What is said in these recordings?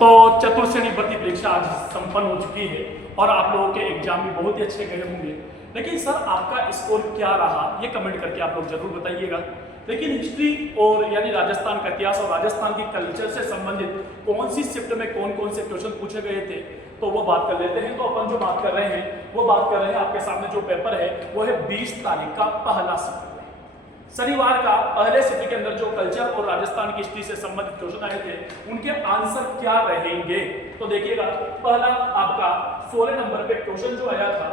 तो चतुर्श्रेणी भर्ती परीक्षा आज संपन्न हो चुकी है और आप लोगों के एग्जाम भी बहुत ही अच्छे गए होंगे। लेकिन सर आपका स्कोर क्या रहा ये कमेंट करके आप लोग जरूर बताइएगा। लेकिन हिस्ट्री और यानी राजस्थान का इतिहास और राजस्थान की कल्चर से संबंधित कौन सी शिफ्ट में कौन कौन से क्वेश्चन पूछे गए थे तो वो बात कर लेते हैं। तो अपन जो बात कर रहे हैं वो बात कर रहे हैं आपके सामने जो पेपर है वो है 20 तारीख का पहला शिफ्ट, शनिवार का पहले शिफ्ट के अंदर जो कल्चर और राजस्थान की हिस्ट्री से संबंधित क्वेश्चन आए थे उनके आंसर क्या रहेंगे। तो देखिएगा पहला आपका 16 नंबर पे क्वेश्चन जो आया था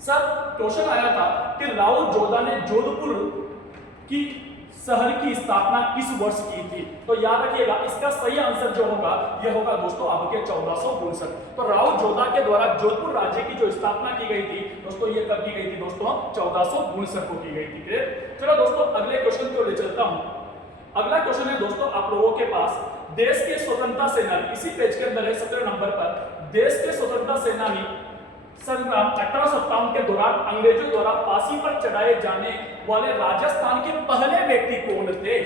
सर, क्वेश्चन आया था कि राव जोधा ने जोधपुर की शहर की स्थापना किस वर्ष की थी। तो याद रखिएगा इसका सही आंसर जो होगा यह होगा दोस्तों आपके 1459। तो राव जोधा के द्वारा जोधपुर राज्य की जो स्थापना की गई थी दोस्तों ये कब की गई थी दोस्तों 1459 को की गई थी। चलो दोस्तों अगले क्वेश्चन को ले चलता हूं। अगला क्वेश्चन है दोस्तों आप लोगों के पास देश के स्वतंत्रता सेनानी, इसी पेज के अंदर है 17 नंबर पर, देश के स्वतंत्रता सेनानी संग्राम 1857 के दौरान अंग्रेजों द्वारा फांसी पर चढ़ाए जाने वाले राजस्थान के पहले व्यक्ति कौन थे।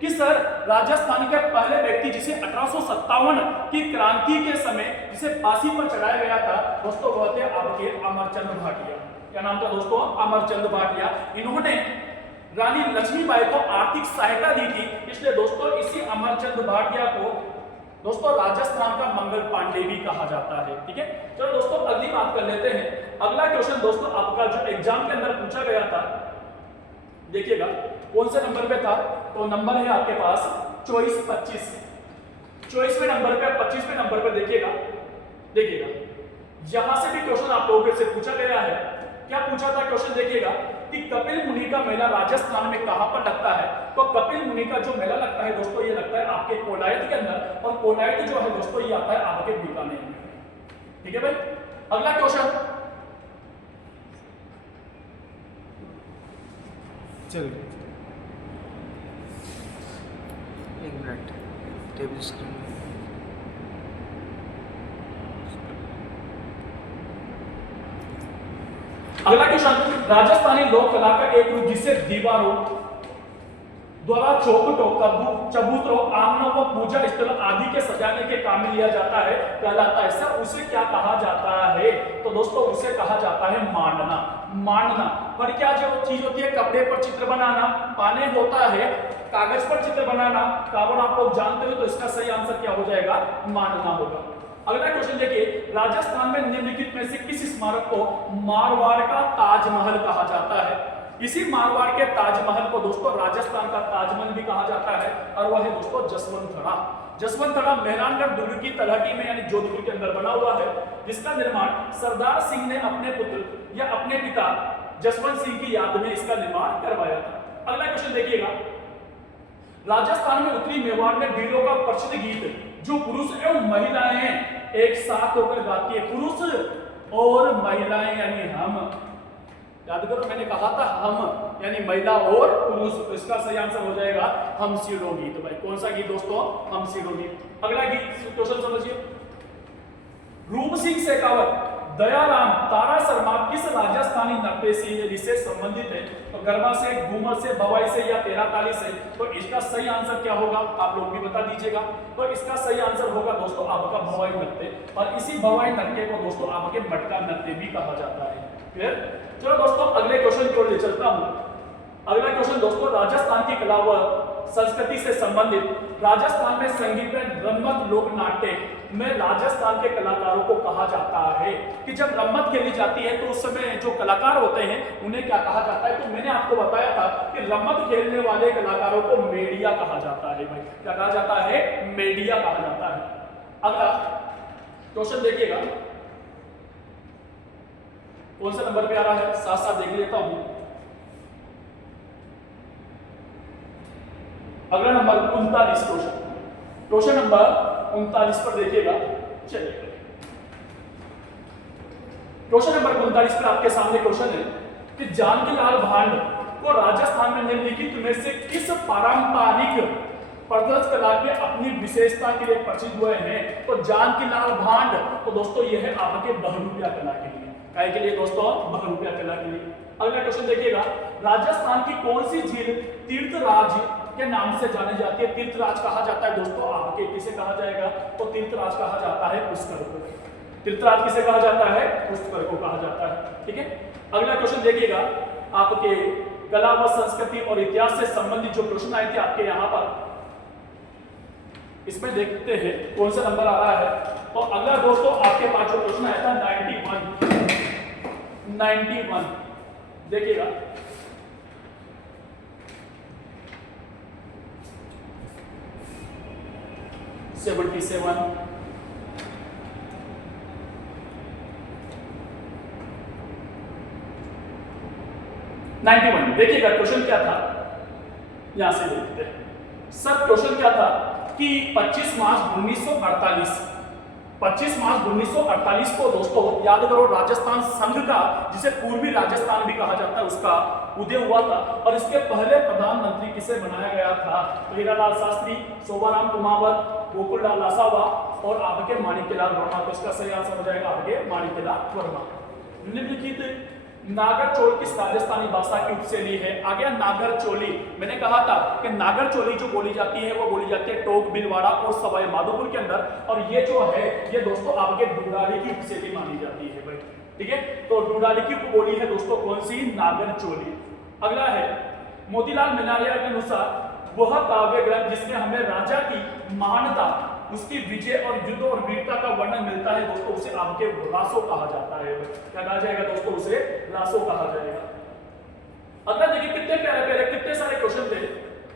कि सर राजस्थान के पहले व्यक्ति जिसे 1857 की क्रांति के समय जिसे फांसी पर चढ़ाया गया था दोस्तों वो थे आपके अमरचंद भाटिया। क्या नाम था दोस्तों? अमरचंद भाटिया। इन्होंने रानी लक्ष्मीबाई को आर्थिक सहायता दी थी, इसलिए दोस्तों इसी अमरचंद भाटिया को दोस्तों राजस्थान का मंगल पांडे भी कहा जाता है। ठीक है, चलो दोस्तों अगली बात कर लेते हैं। अगला क्वेश्चन दोस्तों आपका जो एग्जाम के अंदर पूछा गया था देखिएगा कौन से नंबर पे था। तो नंबर है आपके पास 24-25, 24वें नंबर पे 25वें नंबर पे देखिएगा यहां से भी क्वेश्चन आप लोगों से पूछा गया है। क्या पूछा था क्वेश्चन देखिएगा कि कपिल मुनि का मेला राजस्थान में कहां पर लगता है। तो कपिल मुनि का जो मेला लगता है दोस्तों ये लगता है आपके कोलायत के अंदर, और कोलायत जो है दोस्तों ये आता है आपके बीकानेर में। ठीक है भाई, अगला क्वेश्चन चलिए 1 मिनट टेबल स्क्रीन। अगला क्वेश्चन राजस्थानी लोक कला का एक रूप जिसे दीवारों द्वारा चौखटों, चबूतरों, आंगनों व पूजा स्थल आदि के सजाने के काम में लिया जाता है कहलाता है। सर उसे क्या कहा जाता है। तो दोस्तों उसे कहा जाता है मांडना। मांडना पर क्या जो चीज होती है कपड़े पर चित्र बनाना, पाने होता है कागज पर चित्र बनाना, कार्बन आप लोग जानते हो। तो इसका सही आंसर क्या हो जाएगा? मांडना होगा। अगला क्वेश्चन देखिए राजस्थान में निम्नलिखित में से किस स्मारक को मारवाड़ का ताजमहल कहा जाता है। इसी मारवाड़ के ताजमहल को दोस्तों राजस्थान का ताजमहल भी कहा जाता है और वह है दोस्तों जसवंतथड़ा। जसवंतथड़ा मेहरानगढ़ दुर्ग की तलहटी में यानी जोधपुर के अंदर बना हुआ है, जिसका निर्माण सरदार सिंह ने अपने पुत्र या अपने पिता जसवंत सिंह की याद में इसका निर्माण करवाया था। अगला क्वेश्चन देखिएगा राजस्थान में उत्तरी मेवाड़ में बीड़ों का प्रसिद्ध गीत जो पुरुष एवं महिलाएं एक साथ होकर गाती है, पुरुष और महिलाएं यानी हम, याद करो मैंने कहा था हम यानी महिला और पुरुष। तो इसका सही आंसर हो जाएगा हम सिरो गीत। भाई कौन सा गीत दोस्तों? हम सिरो गीत। अगला गीत क्वेश्चन समझिए रूप सिंह शेखावत, दयाराम, तारा शर्मा किस राजस्थानी नृत्य शैली से संबंधित है। तो गरबा से, घूमर से, भवाई से या तेरा ताली से। तो इसका सही आंसर क्या होगा आप लोग भी बता दीजिएगा। तो इसका सही आंसर होगा दोस्तों आपका भवाई नृत्य, और इसी भवाई नृत्य को दोस्तों आपके मटका नृत्य भी कहा जाता है। क्लियर? चलो दोस्तों अगले क्वेश्चन की ओर ले चलता हूं। अगला क्वेश्चन दोस्तों राजस्थान की कला व संस्कृति से संबंधित राजस्थान में संगीत में रंगमत लोक नाट्य में राजस्थान के कलाकारों को कहा जाता है कि जब रंगमत खेली जाती है तो उस समय जो कलाकार होते हैं उन्हें क्या कहा जाता है। तो मैंने आपको बताया था कि रंगमत खेलने वाले कलाकारों को मेडिया कहा जाता है। भाई क्या कहा जाता है? मेडिया कहा जाता है। अगला क्वेश्चन देखिएगा कौन सा नंबर पे आ रहा है, साथ साथ देख लेता हूं। अगला नंबर 39 क्वेश्चन नंबर 39 पर देखिएगा। चलिए क्वेश्चन नंबर 39 पर आपके सामने क्वेश्चन है कि जानकीलाल भांड को राजस्थान में निम्नलिखित में से किस पारंपरिक प्रदर्शन कला के अपनी विशेषता के लिए प्रसिद्ध हुए हैं। तो जानकीलाल भांड तो दोस्तों यह है आपके बहुरूपिया कला के लिए। क्या के लिए दोस्तों? बहुरूपिया कला के लिए। अगला क्वेश्चन देखिएगा राजस्थान की कौन सी झील तीर्थराज के नाम से जानी जाती है। तीर्थराज कहा जाता है दोस्तों आपके, किसे कहा जाएगा तो तीर्थराज कहा जाता है पुष्कर को। तीर्थराज किसे कहा जाता है, पुष्कर को कहा जाता है। ठीक है, अगला क्वेश्चन देखिएगा, आपके कला व संस्कृति और इतिहास से संबंधित जो क्वेश्चन आए थे आपके यहाँ पर, इसमें देखते हैं कौन सा नंबर आ रहा है। तो अगला दोस्तों आपके पास जो क्वेश्चन आया था 91 देखिएगा, देखिएगा क्वेश्चन क्या था, यहां से देखते हैं। सर क्वेश्चन क्या था कि 25 मार्च 1948 को दोस्तों याद करो, राजस्थान संघ का, जिसे पूर्वी राजस्थान भी कहा जाता है, उसका उदय हुआ था। और इसके पहले प्रधानमंत्री किसे बनाया गया था, तो हीरालाल शास्त्री, शोभाराम कुमावत, गोकुललाल लासावा और आपके माणिक्यलाल वर्मा। तो इसका सही आंसर हो जाएगा आपके माणिक्यलाल वर्मा। निम्नलिखित नागरचोल किस राजस्थानी भाषा की उपशैली है। आ गया नागरचोली। मैंने कहा था कि नागरचोली जो बोली जाती है वो बोली जाती है टोक, भीलवाड़ा और सवाई माधोपुर के अंदर, और ये जो है ये दोस्तों आपके ढूंढाड़ी की उपशैली मानी जाती है भाई। ठीक है, तो ढूंढाड़ी की बोली है दोस्तों कौन सी, नागरचोली। अगला है मोतीलाल मीनारिया के अनुसार वह काव्य ग्रंथ जिसमें हमें राजा की महानता, उसकी विजय और युद्ध और वीरता का वर्णन मिलता है दोस्तों, उसे आपके रासो कहा जाता है। क्या कहा जाएगा दोस्तों, उसे रासो कहा जाएगा। अगला देखिए कितने प्यारे प्यारे कितने सारे क्वेश्चन थे।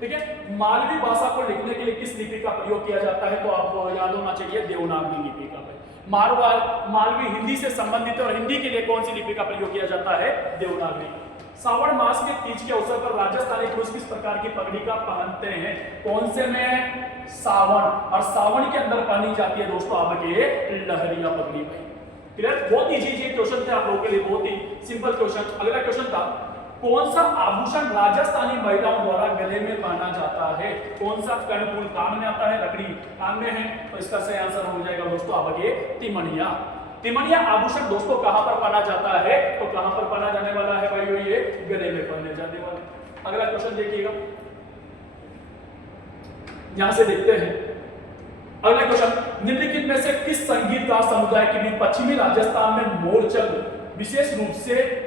ठीक है, मालवी भाषा को लिखने के लिए किस लिपि का प्रयोग किया जाता है, तो आपको याद होना चाहिए देवनागरी लिपि का। मालवी हिंदी से संबंधित है और हिंदी के लिए कौन सी लिपि का प्रयोग किया जाता है, देवनागरी। सावन मास के तीज के अवसर पर राजस्थानी पुरुष किस प्रकार की पगड़ी का पहनते हैं, कौन से में, सावन। और सावन के अंदर पहनी जाती है दोस्तों आपके लहरिया पगड़ी में। क्लियर, बहुत इजी क्वेश्चन थे आप लोगों के लिए, बहुत ही सिंपल क्वेश्चन। अगला क्वेश्चन था कौन सा आभूषण राजस्थानी महिलाओं द्वारा गले में पहना जाता है, कौन सा कर्णफूल कान में आता है, लकड़ी कान में है, तो इसका सही आंसर हो जाएगा दोस्तों आपके तिमनिया। तिमनिया आभूषण दोस्तों कहां पर पहना जाता है, तो कहां पर पहना जाने वाला है भाई, ये गले में पहने जाने वाला। अगला क्वेश्चन देखिएगा, यहां से देखते हैं अगला क्वेश्चन, निम्नलिखित में से किस संगीतकार समुदाय के बीच पश्चिमी राजस्थान में मोरचंग विशेष रूप से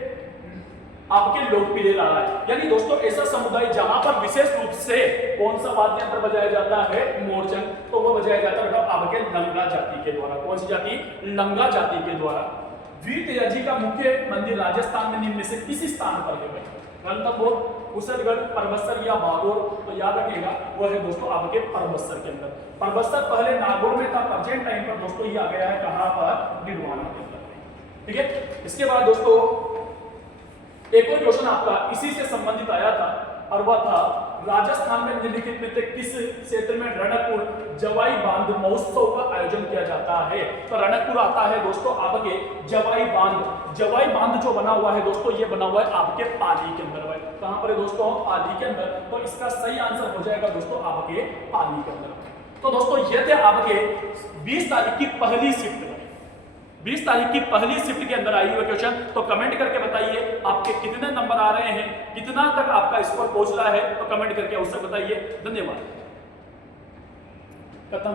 आपके लोकप्रिय रहा है। यानी दोस्तों ऐसा समुदाय जहां पर विशेष रूप से कौन सा वाद्य यंत्र बजाया जाता है, मोरचंग, तो वो बजाया जाता है बेटा आपके लंगा जाति के द्वारा। कौन सी जाति, लंगा जाति के द्वारा। वीर तेजाजी का मुख्य मंदिर राजस्थान में निम्न में से किस स्थान पर है भाई, रणथंभौर, कुशलगढ़, परबत्सर या भागौर, तो याद रखिएगा वो है दोस्तों आपके परबत्सर के अंदर। परबत्सर पहले नागौर में था, प्रेजेंट टाइम पर दोस्तों ये आ गया है कहां पर, डिडवाना के अंदर। ठीक है, इसके बाद दोस्तों एक और क्वेश्चन आपका इसी से संबंधित आया था, और वह था राजस्थान में निम्नलिखित में से किस क्षेत्र में रणकपुर जवाई बांध महोत्सव का आयोजन किया जाता है, तो रणकपुर आता है दोस्तों आपके जवाई बांध। जवाई बांध जो बना हुआ है दोस्तों, ये बना हुआ है आपके पाली के अंदर। कहां पर है दोस्तों, पाली के अंदर। तो इसका सही आंसर हो जाएगा दोस्तों आपके पाली के अंदर। तो दोस्तों ये थे आपके 20 तारीख की पहली शिफ्ट, 20 तारीख की पहली शिफ्ट के अंदर आई हुई क्वेश्चन। तो कमेंट करके बताइए आपके कितने नंबर आ रहे हैं, कितना तक आपका स्कोर पहुंच रहा है, तो कमेंट करके अवश्य बताइए। धन्यवाद। खत्म।